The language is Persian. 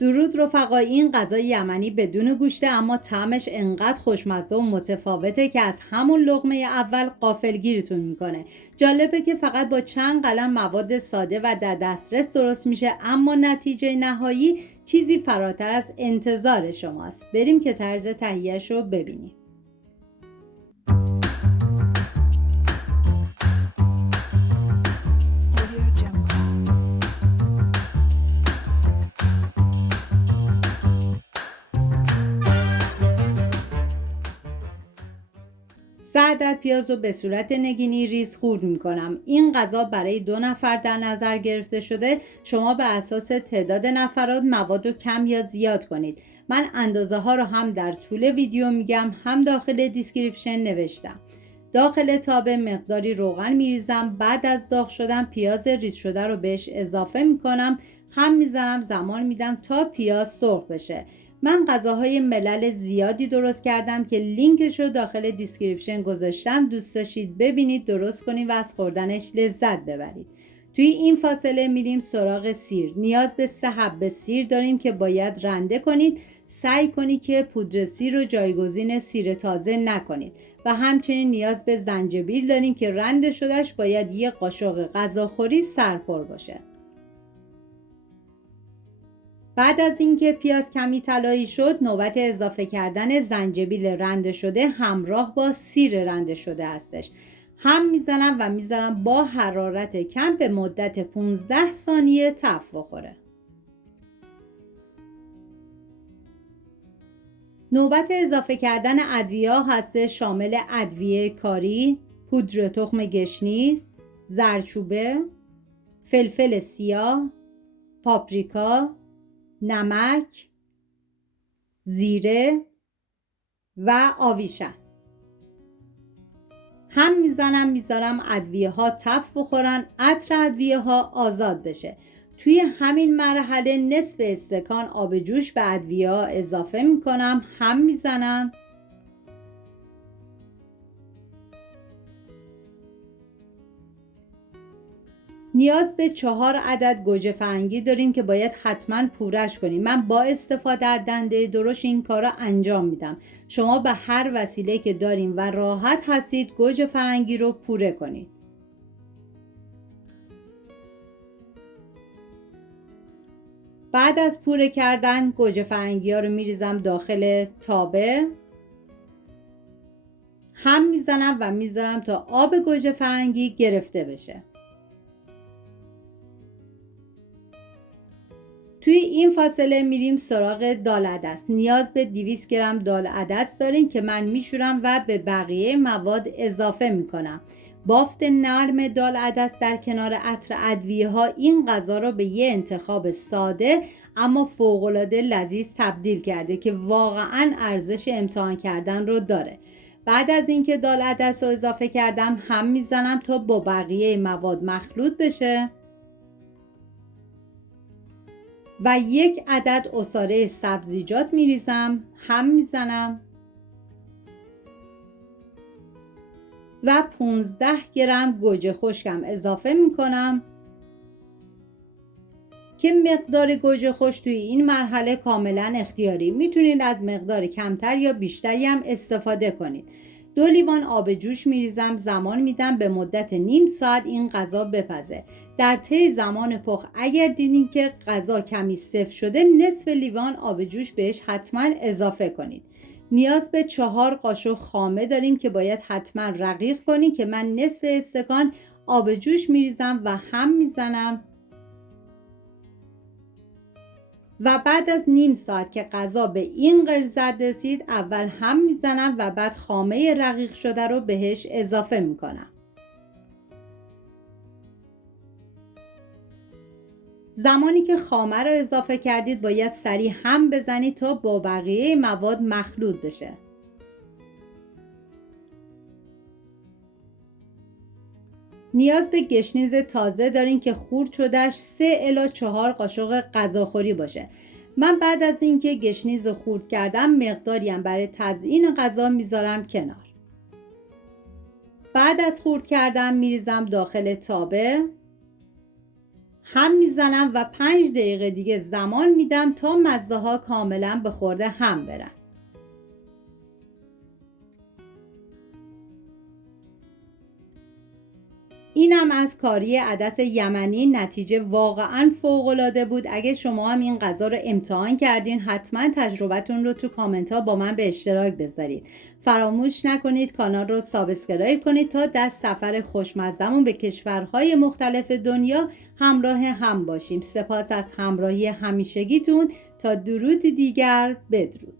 درود رفقا، این غذای یمنی بدون گوشته اما طعمش انقدر خوشمزه و متفاوته که از همون لقمه اول غافلگیرتون میکنه. جالبه که فقط با چند قلم مواد ساده و در دسترس درست میشه، اما نتیجه نهایی چیزی فراتر از انتظار شماست. بریم که طرز تهیه‌اش رو ببینیم. سه عدد پیاز رو به صورت نگینی ریز خورد میکنم. این غذا برای 2 نفر در نظر گرفته شده. شما به اساس تعداد نفرات مواد رو کم یا زیاد کنید. من اندازه ها رو هم در طول ویدیو میگم، هم داخل دیسکریپشن نوشتم. داخل تابه مقداری روغن میریزم. بعد از داغ شدن پیاز ریز شده رو بهش اضافه میکنم. هم میزنم زمان میدم تا پیاز سرخ بشه. من غذاهای ملل زیادی درست کردم که لینکش رو داخل دیسکریپشن گذاشتم. دوست داشتید ببینید، درست کنید و از خوردنش لذت ببرید. توی این فاصله میریم سراغ سیر. نیاز به 3 حبه سیر داریم که باید رنده کنید. سعی کنید که پودر سیر رو جایگزین سیر تازه نکنید و همچنین نیاز به زنجبیل داریم که رنده شدهش باید 1 قاشق غذاخوری سرپر باشه. بعد از اینکه پیاز کمی طلایی شد، نوبت اضافه کردن زنجبیل رنده شده همراه با سیر رنده شده هستش. هم میزنم و میذارم با حرارت کم به مدت 15 ثانیه تفت بخوره. نوبت اضافه کردن ادویه هست، شامل ادویه کاری، پودر تخم گشنیز، زردچوبه، فلفل سیاه، پاپریکا، نمک، زیره و آویشن. هم میذارم ادویه ها تف بخورن، عطر ادویه ها آزاد بشه. توی همین مرحله نصف استکان آب جوش به ادویه ها اضافه میکنم. هم میزنم. نیاز به 4 عدد گوجه فرنگی داریم که باید حتما پورش کنیم. من با استفاده از دنده درشت این کار را انجام میدم. شما به هر وسیله که داریم و راحت هستید گوجه فرنگی رو پوره کنید. بعد از پوره کردن گوجه فرنگی ها رو میریزم داخل تابه. هم میزنم و میذارم تا آب گوجه فرنگی گرفته بشه. توی این فاصله میریم سراغ دال عدس. نیاز به 200 گرم دال عدس داریم که من میشورم و به بقیه مواد اضافه میکنم. بافت نرم دال عدس در کنار عطر ادویه ها این غذا رو به یه انتخاب ساده اما فوق‌العاده لذیذ تبدیل کرده که واقعا ارزش امتحان کردن رو داره. بعد از اینکه دال عدس رو اضافه کردم هم میزنم تا با بقیه مواد مخلوط بشه و 1 عدد عصاره سبزیجات میریزم. هم میزنم و 15 گرم گوجه خشکم اضافه میکنم که مقدار گوجه خشک توی این مرحله کاملا اختیاری. میتونید از مقدار کمتر یا بیشتری هم استفاده کنید. 2 لیوان آب جوش میریزم. زمان میدم به مدت نیم ساعت این غذا بپزه. در طی زمان پخت اگر دیدین که غذا کمی سفت شده، نصف لیوان آب جوش بهش حتما اضافه کنید. نیاز به 4 قاشق خامه داریم که باید حتما رقیق کنید که من نصف استکان آب جوش میریزم و هم میزنم و بعد از نیم ساعت که غذا به این غلظت رسید اول هم میزنم و بعد خامه رقیق شده رو بهش اضافه میکنم. زمانی که خامه رو اضافه کردید باید سریع هم بزنید تا با بقیه مواد مخلوط بشه. نیاز به گشنیز تازه دارین که خورد شدهش 3 الی 4 قاشق غذاخوری باشه. من بعد از اینکه گشنیز خورد کردم مقداری هم برای تزیین غذا میذارم کنار. بعد از خورد کردن میریزم داخل تابه هم میزنم و 5 دقیقه دیگه زمان میدم تا مزه ها کاملا به خورده هم برن. اینم از کاری عدس یمنی. نتیجه واقعا فوق‌العاده بود. اگه شما هم این غذا رو امتحان کردین حتما تجربتون رو تو کامنت ها با من به اشتراک بذارید. فراموش نکنید کانال رو سابسکرایب کنید تا در سفر خوشمزمون به کشورهای مختلف دنیا همراه هم باشیم. سپاس از همراهی همیشگیتون. تا درود دیگر، بدرود.